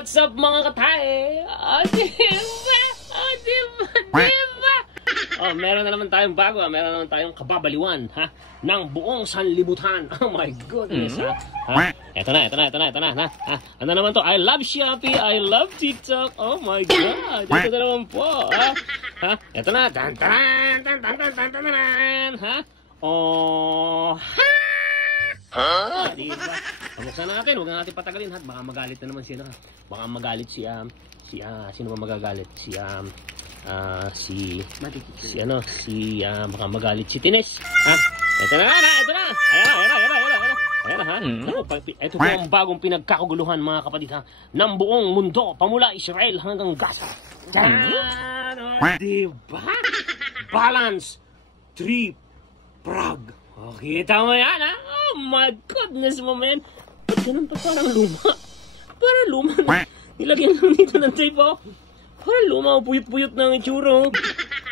What's up mga katae? Diba? Diba? Meron na naman tayong bago, meron na naman tayong kababaliwan, ha? Ng buong sanlibutan. Oh my goodness, ha? Ito na, ha? Ano naman to? I love Shopee, I love TikTok. Oh my God. Ito na naman po, ha? Ito na. Tan, ha? Oh, ha? Diba? Pabuksan na natin, huwag na natin patagalin, ha? Baka magalit na naman siya, ha? Baka magalit sino ba magagalit? Baka magalit si Tines, ha? Ito na. Ayan, ha? Ito po ang bagong pinagkakaguluhan, mga kapatid, ha? Ng buong mundo, pamula Israel hanggang Gaza. Diba? Balance 3 Prague. Oh, kita mo yan, ha? Oh my goodness mo, man. Ba't ganun pa parang luma? Parang luma na. Nilagyan lang dito ng tape, oh. Parang luma, puyot-puyot na ang itsura.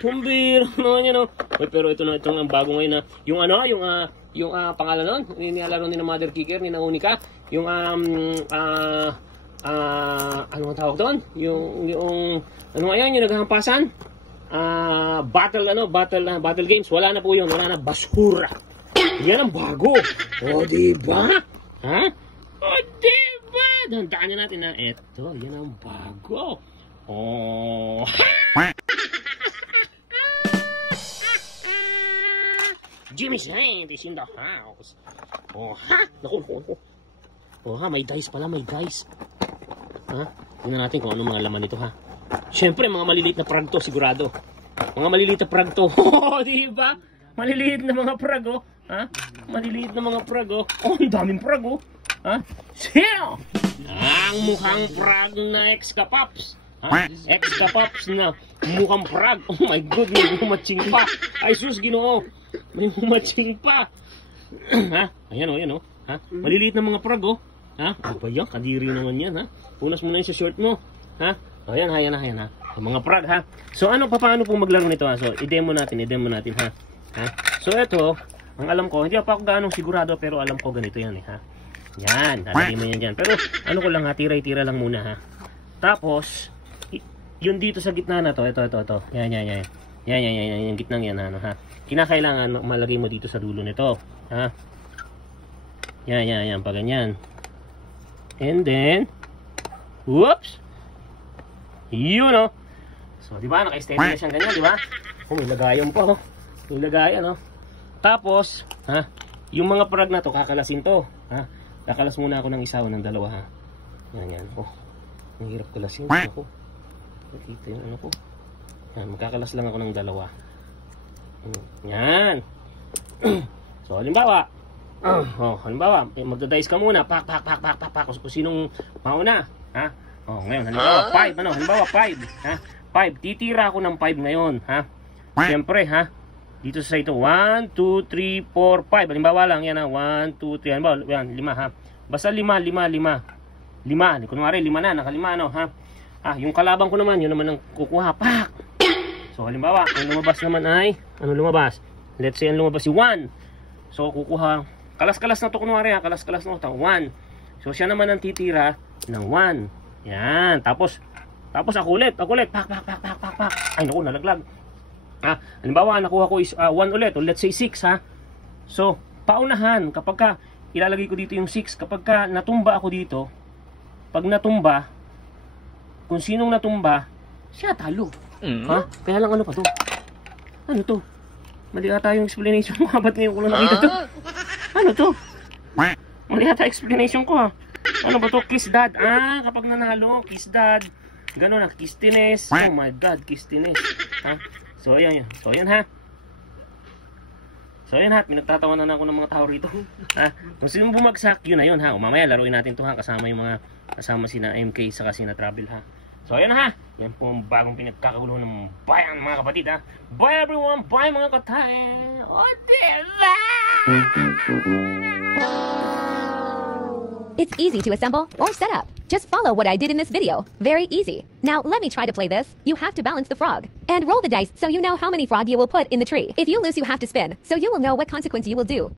Pumbir, naman yan, oh. Pero ito ang bago ngayon, ha. Yung pangalan nun, nilalaro ni na Mother Kicker, ni na Unica. Yung, ano ang tawag doon? Yung naghahampasan? Battle games. Wala na po yun. Wala na. Basura. Yan ang bago. O, diba? Ha? O, diba? Dandaan natin na eto. Yan ang bago. Oh. Jimmy's hand is in the house. Oh, ha? Naku. Oh, ha? May dice pala. May dice. Ha? Tingnan natin kung ano mga laman nito, ha? Siyempre, mga maliliit na prag to, sigurado. Mga maliliit na prag to. Oh, diba? Maliliit na mga prag, oh. Ha? Maliliit na mga prag, oh. Oh, ang daming prag, oh. Ha? Sino? Ang mukhang prag na ex-kapops. Ha? Ex-kapops na mukhang prag. Oh my God, may humatsing pa. Ay, sus, Ginoo. May humatsing pa. Ha? Ayan, oh. Ha? Maliliit na mga prag, oh. Ha? Ano ba yan? Kadiri naman yan, ha? Punas mo na yung sa short mo. Ha? Ayan, ha? Mga prag, ha? So, paano po maglaro nito, ha? So, i-demo natin, ha? So, ito, ang alam ko, hindi pa ako gaano sigurado, pero alam ko ganito yan, ha? Yan, lalagay mo yan dyan. Pero, ko lang, ha? Tira-tira lang muna, ha? Tapos, yun dito sa gitna na to, ito. Yan. Yung gitnang yan, ha? Kinakailangan malagay mo dito sa dulo nito, ha? Yan, pa ganyan. And then, whoops! Yun, oh. So, di ba? Naka-steady na siyang ganyan, di ba? Oh, may lagayan pa, oh. May lagayan, oh. Tapos, ha? Yung mga prag na to, kakalasin to, ha? Kakalas muna ako ng isa o ng dalawa, ha? Yan. Oh. Ang hirap kalasin. Ako. Nakita yung ano ko. Yan, magkakalas lang ako ng dalawa. Yan. So, halimbawa, magdadice ka muna. Pak. Kung sinong mauna, ha? Oh, ngayon, halimbawa 5, ha? 5, titira ako ng 5 ngayon, ha? Siyempre, ha? Dito sa ito, 1, 2, 3, 4, 5. Halimbawa lang, yan, ha? 1, 2, 3, halimbawa, yan, 5, ha? Basta 5. Kunwari, 5 na, naka-5, ano, ha? Yung kalaban ko naman, yun naman ang kukuha, pak! So, halimbawa, ang lumabas naman ay, Let's say, ang lumabas si 1. So, kukuha, kalas-kalas na to, kunwari, ha? Kalas-kalas na to, 1. So, siya naman ang titira ng 1. Yan, tapos ako ulit, pak. Ay, naku, nalaglag. Halimbawa, nakuha ko is 1 ulit, o let's say 6, ha. So, paunahan, kapag ka ilalagay ko dito yung 6, kapag ka natumba ako dito, pag natumba, kung sinong natumba, siya talo. Ha? Kaya lang, ano pa to? Ano to? Mali ata yung explanation mo, ba't ngayon ko lang nakita to? Ano to? Mali ata explanation ko, ha. Ano ba to? Kiss dad. Kapag nanalo, kiss dad. Gano'n na, kiss Tines. Oh my God, kiss Tines. Ha? So, ayan. Ha? Pinagtatawanan na ako ng mga tao rito. Ha? Kung sino bumagsak, yun na yun, ha? Mamaya, laruin natin to, ha? Kasama sina MK, saka sina Travel, ha? So, ayan, ha? Yan po ang bagong pinagkakagulo ng bayan, mga kapatid, ha? Bye, everyone! Bye, mga katay! O, diba? It's easy to assemble or set up. Just follow what I did in this video. Very easy. Now let me try to play this. You have to balance the frog. And roll the dice so you know how many frog you will put in the tree. If you lose, you have to spin, so you will know what consequence you will do.